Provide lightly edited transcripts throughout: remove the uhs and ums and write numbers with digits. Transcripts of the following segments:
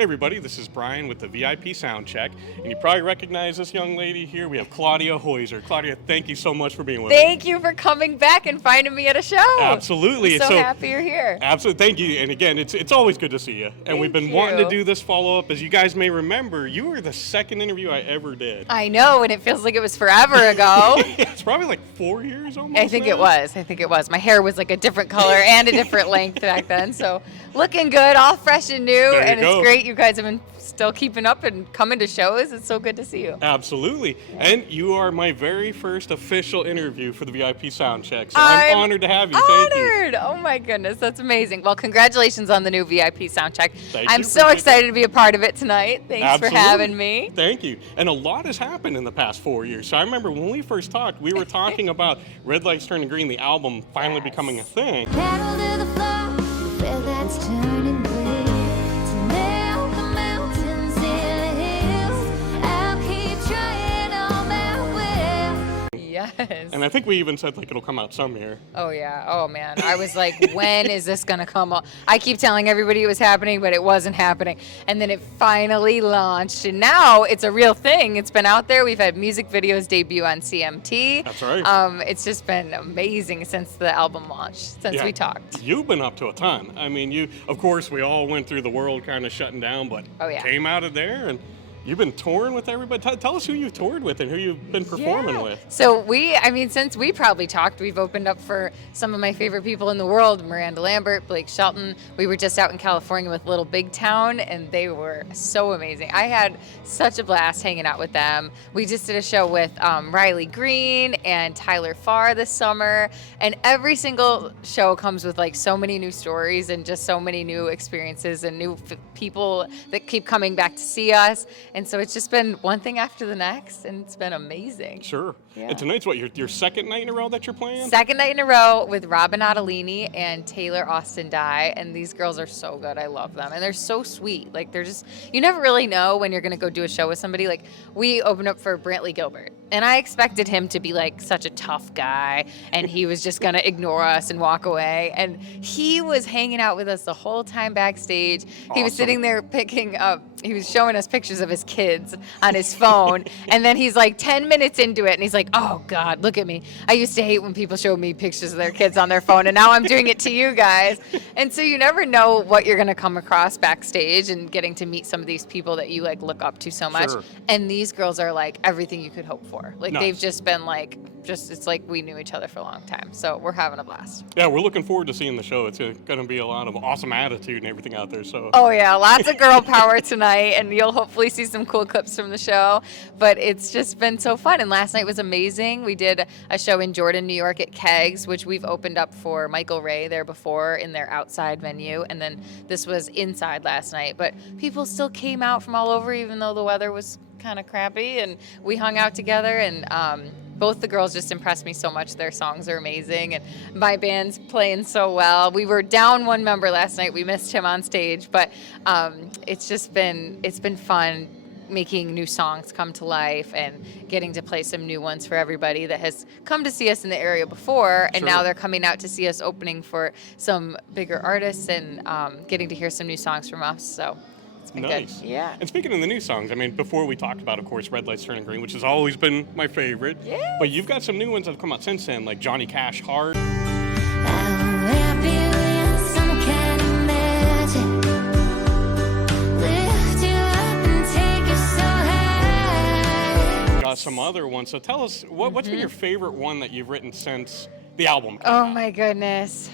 Hey everybody, this is Brian with the VIP Soundcheck, and you probably recognize this young lady here. We have Claudia Hoyser. Claudia, thank you so much for being with us. Thank you for coming back and finding me at a show. Absolutely. I'm so happy you're here. Absolutely. Thank you. And again, it's always good to see you. And Thank we've been you. wanting to do this follow-up. As you guys may remember, you were the second interview I ever did. I know, and it feels like it was forever ago. It's probably like 4 years almost I think now. it was. My hair was like a different color and a different length back then. So looking good, all fresh and new. And it's great you guys have been still keeping up and coming to shows. It's so good to see you. Absolutely. Yeah. And you are my very first official interview for the VIP Soundcheck. So I'm honored to have you. Thank you. Oh my goodness, that's amazing. Well, congratulations on the new VIP Soundcheck. I'm you. so excited to be a part of it tonight. Thanks for having me. Thank you. And a lot has happened in the past 4 years. So I remember when we first talked, we were talking about Red Lights Turning Green, the album finally becoming a thing. Pedal to the floor, red lights turning green. Yes. And I think we even said like it'll come out some year. Oh yeah. Oh man. I was like, when is this gonna come up? I keep telling everybody it was happening, but it wasn't happening. And then it finally launched, and now it's a real thing. It's been out there. We've had music videos debut on CMT. That's right. It's just been amazing since the album launched, since we talked. You've been up to a ton. I mean, of course, we all went through the world kind of shutting down, but came out of there and you've been touring with everybody. Tell us who you've toured with and who you've been performing with. So since we probably talked, we've opened up for some of my favorite people in the world, Miranda Lambert, Blake Shelton. We were just out in California with Little Big Town, and they were so amazing. I had such a blast hanging out with them. We just did a show with Riley Green and Tyler Farr this summer, and every single show comes with like so many new stories and just so many new experiences and new people that keep coming back to see us. And so it's just been one thing after the next, and it's been amazing. Sure. Yeah. And tonight's what, your second night in a row that you're playing? Second night in a row with Robin Ottolini and Taylor Austin Dye, and these girls are so good. I love them, and they're so sweet. Like, they're just, you never really know when you're going to go do a show with somebody. Like, we opened up for Brantley Gilbert, and I expected him to be like such a tough guy, and he was just going to ignore us and walk away, and he was hanging out with us the whole time backstage. Awesome. He was sitting there picking up, he was showing us pictures of his kids on his phone, and then he's like 10 minutes into it, and he's like, oh God, look at me. I used to hate when people showed me pictures of their kids on their phone, and now I'm doing it to you guys. And so you never know what you're gonna come across backstage, and getting to meet some of these people that you like look up to so much. Sure. And these girls are like everything you could hope for. Like Nice. they've just been like, it's like we knew each other for a long time. So we're having a blast. Yeah, we're looking forward to seeing the show. It's going to be a lot of awesome attitude and everything out there. So. Oh yeah, lots of girl power tonight, and you'll hopefully see some cool clips from the show. But it's just been so fun, and last night was amazing. We did a show in Jordan, New York at Kegs, which we've opened up for Michael Ray there before in their outside venue, and then this was inside last night. But people still came out from all over, even though the weather was kind of crappy, and we hung out together, and both the girls just impressed me so much. Their songs are amazing, and my band's playing so well. We were down one member last night. We missed him on stage, but it's been fun making new songs come to life and getting to play some new ones for everybody that has come to see us in the area before, and now they're coming out to see us opening for some bigger artists, and getting to hear some new songs from us. So it's been Nice. good. Yeah. And speaking of the new songs, I mean, before we talked about, of course, Red Lights Turning Green, which has always been my favorite. Yes. But you've got some new ones that have come out since then, like Johnny Cash, Hard. Got some other ones. So tell us, what's been your favorite one that you've written since the album came out? Oh my goodness.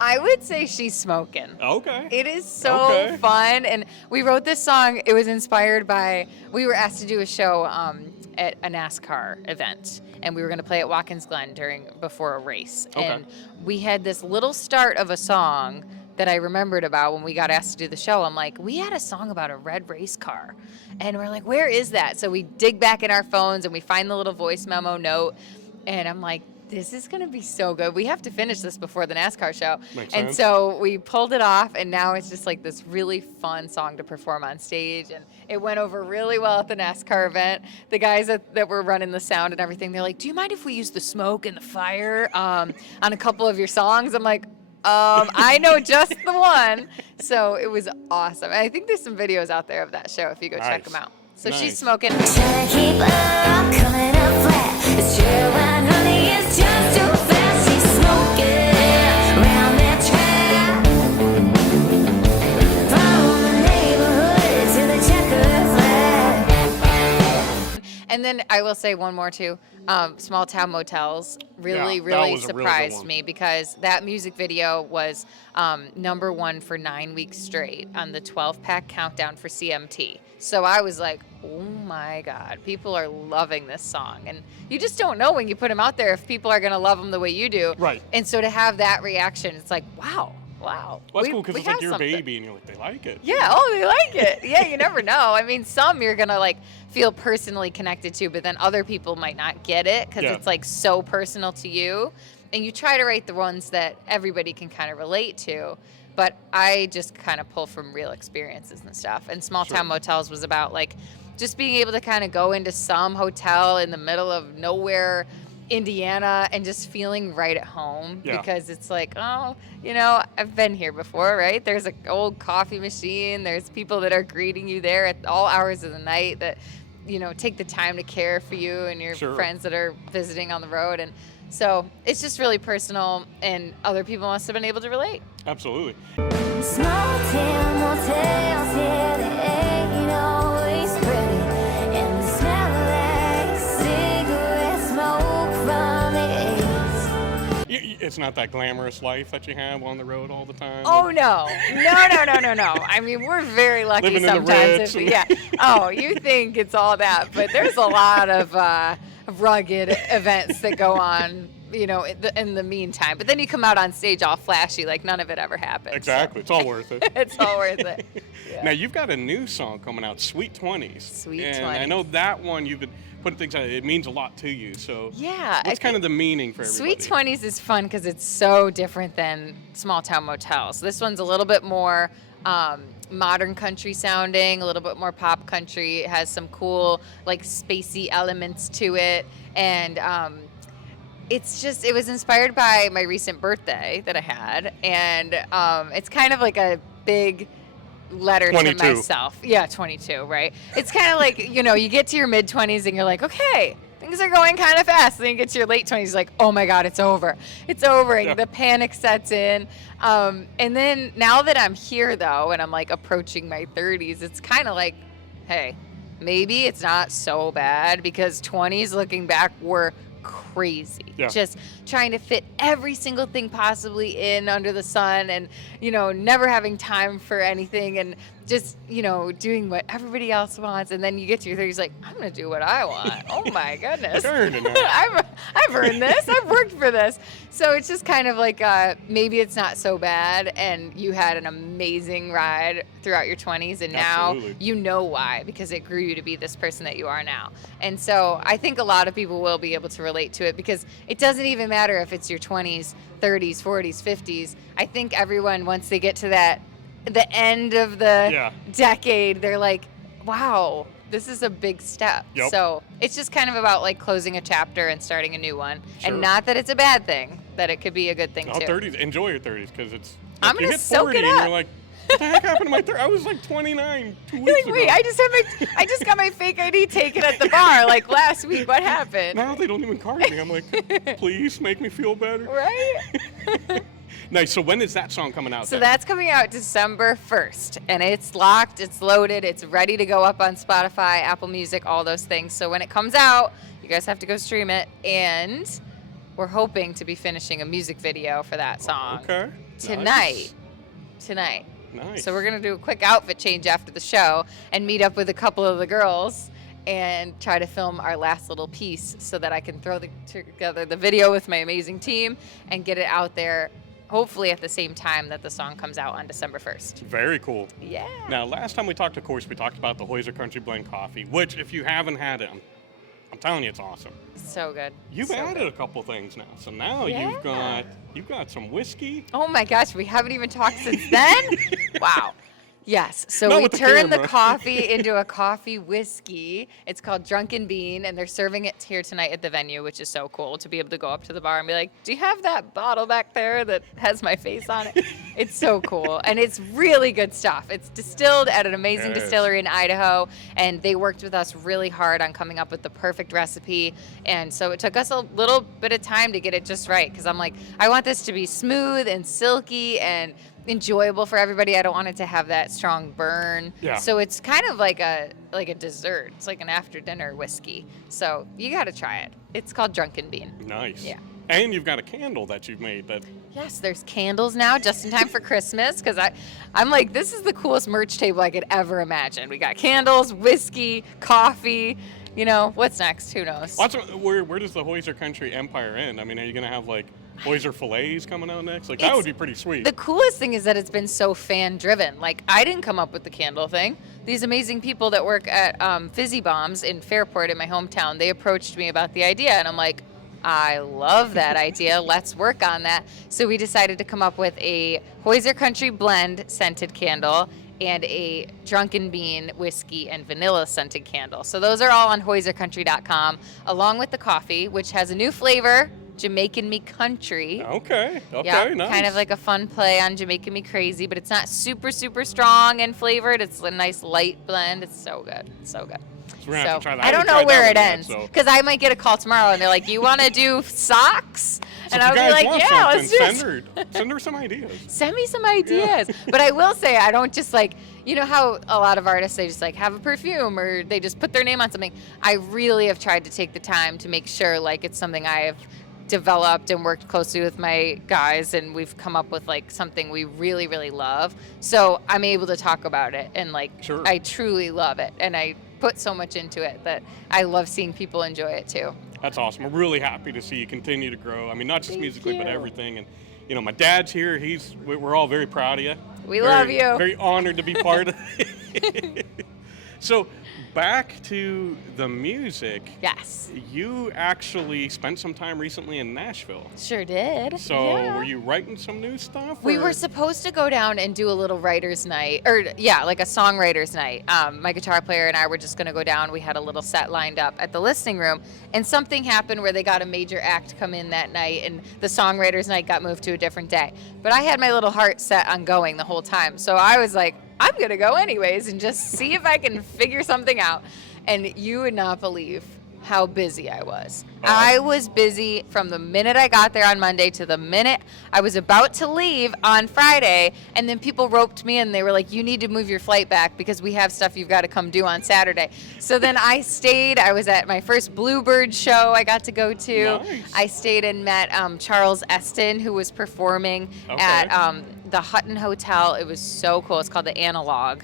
I would say She's Smoking. Okay. It is so fun. And we wrote this song. It was inspired by, we were asked to do a show at a NASCAR event. And we were going to play at Watkins Glen before a race. Okay. And we had this little start of a song that I remembered about when we got asked to do the show. I'm like, we had a song about a red race car. And we're like, where is that? So we dig back in our phones and we find the little voice memo note. And I'm like, this is going to be so good. We have to finish this before the NASCAR show. Makes and sense. So we pulled it off, and now it's just like this really fun song to perform on stage. And it went over really well at the NASCAR event. The guys that were running the sound and everything, they're like, do you mind if we use the smoke and the fire on a couple of your songs? I'm like, I know just the one. So it was awesome. And I think there's some videos out there of that show if you go check them out. So she's smoking. Trying to keep up, coming up flat. It's true when honey is just too fast. She's smoking around that track. From the neighborhood to the checkered flag. And then I will say one more too. Smalltown Motels really surprised me because that music video was #1 for 9 weeks straight on the 12-pack countdown for CMT. So I was like, oh my God, people are loving this song. And you just don't know when you put them out there if people are going to love them the way you do. Right. And so to have that reaction, it's like, wow. Well, that's cool because it's like your baby and you're like, they like it. Yeah, they like it. Yeah, you never know. I mean, some you're going to like feel personally connected to, but then other people might not get it because it's like so personal to you. And you try to write the ones that everybody can kind of relate to. But I just kind of pull from real experiences and stuff. And Smalltown Motels was about like just being able to kind of go into some hotel in the middle of nowhere, Indiana, and just feeling right at home because it's like, oh, you know, I've been here before, right? There's an old coffee machine. There's people that are greeting you there at all hours of the night that, you know, take the time to care for you and your friends that are visiting on the road. And so it's just really personal, and other people must have been able to relate. Absolutely. Small town motels, yeah, they ain't always pretty. And the smell like cigarette smoke from the A's. It's not that glamorous life that you have on the road all the time. Oh, no. No. I mean, we're very lucky Living sometimes. In the Ritz. Oh, you think it's all that, but there's a lot of rugged events that go on, you know, in the meantime. But then you come out on stage all flashy, like none of it ever happened. Exactly. It's all worth it. It's all worth it. Yeah. Now, you've got a new song coming out, Sweet 20s. Sweet 20s. And I know that one you've been putting things out. It means a lot to you. So yeah, what's kind of the meaning for everybody? Sweet 20s is fun because it's so different than Smalltown Motels. This one's a little bit more modern country sounding, a little bit more pop country. It has some cool, like, spacey elements to it. And it was inspired by my recent birthday that I had. And it's kind of like a big letter 22. to myself. Yeah, 22, right? It's kind of like, you know, you get to your mid-20s and you're like, okay, things are going kind of fast. Then you get to your late 20s, like, oh my God, it's over. It's over. And the panic sets in. And then now that I'm here, though, and I'm like approaching my 30s, it's kind of like, hey, maybe it's not so bad, because 20s looking back were crazy. Just trying to fit every single thing possibly in under the sun, and, you know, never having time for anything, and just, you know, doing what everybody else wants. And then you get to your 30s, like, I'm going to do what I want. Oh my goodness. I've earned this. I've worked for this. So it's just kind of like, maybe it's not so bad, and you had an amazing ride throughout your 20s, and now you know why, because it grew you to be this person that you are now. And so I think a lot of people will be able to relate to it, because it doesn't even matter if it's your 20s, 30s, 40s, 50s. I think everyone, once they get to the end of the decade, they're like, wow, this is a big step. So it's just kind of about like closing a chapter and starting a new one. And not that it's a bad thing, that it could be a good thing too. 30s, enjoy your 30s, because it's, I'm you gonna hit soak 40 it and up. you're like, what the heck happened to my 30s? I was like 29 2 weeks like, ago. wait, I just got my fake ID taken at the bar like last week. What happened? Now they don't even card me. I'm like, please make me feel better. Right? Nice. So when is that song coming out? So that's coming out December 1st, and it's locked, it's loaded, it's ready to go up on Spotify, Apple Music, all those things. So when it comes out, you guys have to go stream it, and we're hoping to be finishing a music video for that song tonight. Nice. So we're going to do a quick outfit change after the show and meet up with a couple of the girls and try to film our last little piece so that I can throw together the video with my amazing team and get it out there, hopefully at the same time that the song comes out on December 1st. Very cool. Yeah. Now, last time we talked, of course, we talked about the Hoyser Country Blend Coffee, which, if you haven't had it, I'm telling you, it's awesome. So good. You've added a couple things now. So now you've got some whiskey. Oh my gosh, we haven't even talked since then? Wow. Yes. So Not we with the turn the camera. coffee into a coffee whiskey. It's called Drunken Bean, and they're serving it here tonight at the venue, which is so cool to be able to go up to the bar and be like, do you have that bottle back there that has my face on it? It's so cool. And it's really good stuff. It's distilled at an amazing distillery in Idaho, and they worked with us really hard on coming up with the perfect recipe. And so it took us a little bit of time to get it just right, because I'm like, I want this to be smooth and silky and enjoyable for everybody. I don't want it to have that strong burn. Yeah. So it's kind of like a dessert. It's like an after dinner whiskey. So you got to try it. It's called Drunken Bean. Nice. Yeah. And you've got a candle that you've made that. Yes, there's candles now just in time for Christmas, because I'm like, this is the coolest merch table I could ever imagine. We got candles, whiskey, coffee. You know, what's next? Who knows? Where does the Hoyser Country empire end? I mean, are you going to have like Hoyser fillets coming out next? Like, that would be pretty sweet. The coolest thing is that it's been so fan driven. Like, I didn't come up with the candle thing. These amazing people that work at Fizzy Bombs in Fairport in my hometown, they approached me about the idea, and I'm like, I love that idea. Let's work on that. So we decided to come up with a Hoyser Country blend scented candle and a Drunken Bean whiskey and vanilla scented candle. So those are all on HoyserCountry.com, along with the coffee, which has a new flavor, Jamaican Me Country. Okay, Yep, nice. kind of like a fun play on Jamaican Me Crazy, but it's not super, super strong and flavored. It's a nice light blend. It's so good. So good. So we're gonna have to try that. I don't know where it ends, because I might get a call tomorrow and they're like, "You want to do socks?" So and if I'll you be guys like, want "Yeah, let's something, do it." send her some ideas. Send me some ideas. But I will say, I don't just like, you know how a lot of artists, they just like have a perfume or they just put their name on something. I really have tried to take the time to make sure like it's something I have developed and worked closely with my guys, and we've come up with like something we really, really love. So I'm able to talk about it, and like, Sure. I truly love it. And I put so much into it that I love seeing people enjoy it too. That's awesome. We're really happy to see you continue to grow. I mean, not just Thank musically, but you. everything. And, you know, my dad's here. We're all very proud of you. We love you. Very honored to be part of it. So, back to the music. Yes. You actually spent some time recently in Nashville. Sure did. So, Yeah. were you writing some new stuff? We or- were supposed to go down and do a little writer's night, or yeah, like a songwriter's night. My guitar player and I were just going to go down. We had a little set lined up at the listening room, and something happened where they got a major act come in that night, and the songwriter's night got moved to a different day. But I had my little heart set on going the whole time, so I was like, I'm going to go anyways and just see if I can figure something out. And you would not believe how busy I was. I was busy from the minute I got there on Monday to the minute I was about to leave on Friday, and then people roped me in. They were like, you need to move your flight back because we have stuff you've got to come do on Saturday. So then I stayed. I was at my first Bluebird show I got to go to. Nice. I stayed and met Charles Eston, who was performing at the Hutton Hotel. It was so cool. It's called the Analog.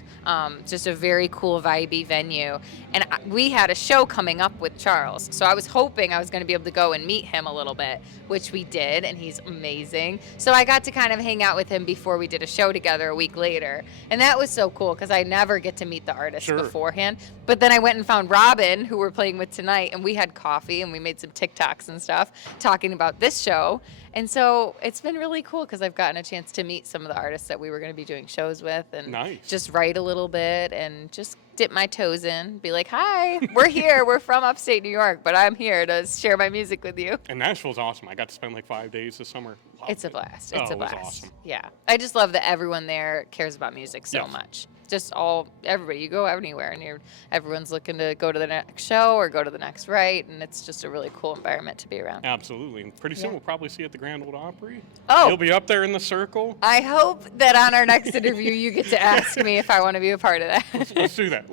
Just a very cool, vibey venue. And we had a show coming up with Charles. So I was hoping I was going to be able to go and meet him a little bit, which we did, and he's amazing. So I got to kind of hang out with him before we did a show together a week later. And that was so cool because I never get to meet the artists Sure. beforehand. But then I went and found Robin, who we're playing with tonight, and we had coffee and we made some TikToks and stuff talking about this show. And so it's been really cool because I've gotten a chance to meet some of the artists that we were going to be doing shows with, and Nice. just write a little bit and just dip my toes in, be like, hi, we're here. We're from upstate New York, but I'm here to share my music with you. And Nashville's awesome. I got to spend like 5 days this summer. Loved It's a it. blast. Oh, It's a it was blast. awesome. Yeah. I just love that everyone there cares about music so Yes. much. Just everybody. You go anywhere and everyone's looking to go to the next show or go to the next write, and it's just a really cool environment to be around. Absolutely. And pretty soon Yeah. we'll probably see you at the Grand Ole Opry. Oh. You'll be up there in the circle. I hope that on our next interview you get to ask me if I want to be a part of that. Let's do that.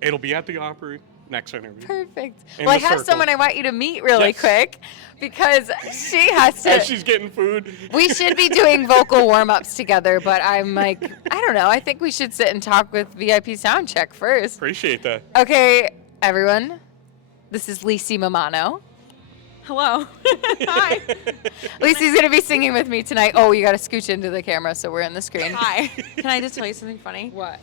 It'll be at the Opry next interview. Perfect. In Well, I the have circle. someone I want you to meet really Yes. quick because she has As to. she's getting food. We should be doing vocal warm-ups together, but I'm like, I don't know. I think we should sit and talk with VIP Soundcheck first. Appreciate that. Okay, everyone. This is Leecy Momano. Hello. Hi. Leecy's going to be singing with me tonight. Oh, you got to scooch into the camera so we're in the screen. Hi. Can I just tell you something funny? What?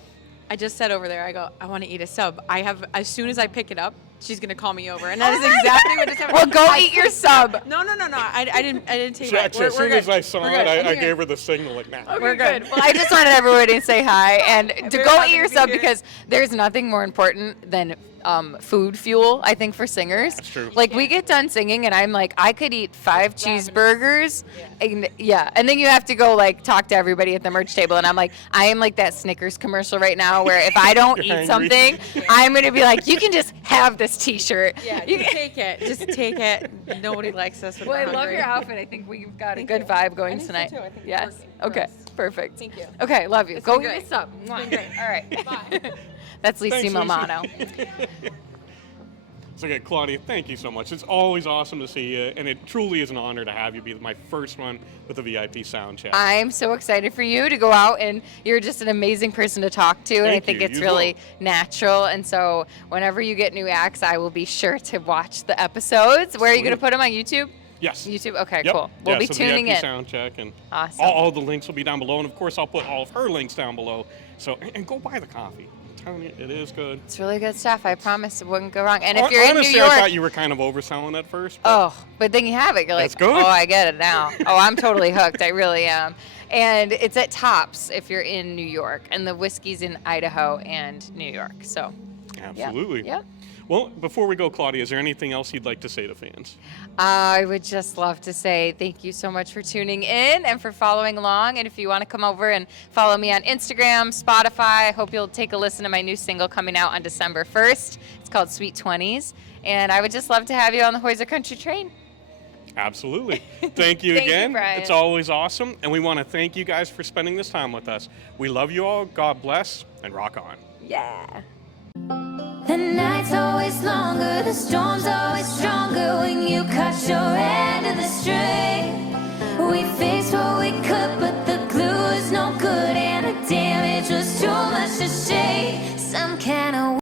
I just said over there, I go, I want to eat a sub. As soon as I pick it up, she's gonna call me over, and that is exactly what just happened. Well, go eat your sub. No. I didn't take it. Actually, as soon as I saw it, I gave her the signal like, nah. We're good. Well, I just wanted everybody to say hi and to very go happy eat your to be sub here. because there's nothing more important than food fuel, I think, for singers. That's true. Like, we get done singing, and I'm like, I could eat 5 cheeseburgers. And then you have to go, like, talk to everybody at the merch table, and I'm like, I am like that Snickers commercial right now where if I don't You're eat hungry. something, I'm going to be like, you can just have this T-shirt. Yeah, You just can- take it. Just take it. Nobody likes us when Well, I we're love hungry. your outfit. I think we've got a Thank good you. vibe I going think so, tonight. too. I think it's Yes. working Okay. for us. Perfect. Thank you. Okay. Love you. It's Go been eat great. your sub. It's been great. All right. Bye. That's Leecy Thanks, Leecy. Momano. So, okay, Claudia, thank you so much. It's always awesome to see you, and it truly is an honor to have you be my first one with the VIP Soundcheck. I'm so excited for you to go out, and you're just an amazing person to talk to, and I Thank think you. it's You as really natural. And so, whenever you get new acts, I will be sure to watch the episodes. Where are you going to Sweet. put them on YouTube? Yes. YouTube. Okay, Yep. cool. We'll Yeah, be so tuning VIP in. Soundcheck, and Awesome. all the links will be down below, and of course I'll put all of her links down below. So and go buy the coffee. I'm telling you, it is good. It's really good stuff. I promise it wouldn't go wrong. And if you're Honestly, in New York, I thought you were kind of overselling at first. But oh, but then you have it. You're like, That's good. oh, I get it now. Oh, I'm totally hooked. I really am. And it's at Tops if you're in New York, and the whiskey's in Idaho and New York. So, absolutely. Yep. Well, before we go, Claudia, is there anything else you'd like to say to fans? I would just love to say thank you so much for tuning in and for following along. And if you want to come over and follow me on Instagram, Spotify, I hope you'll take a listen to my new single coming out on December 1st. It's called Sweet 20s. And I would just love to have you on the Hoyser Country train. Absolutely. Thank you Thank you, again. Brian. It's always awesome. And we want to thank you guys for spending this time with us. We love you all. God bless, and rock on. Yeah. The night's always longer, the storm's always stronger when you cut your end of the string.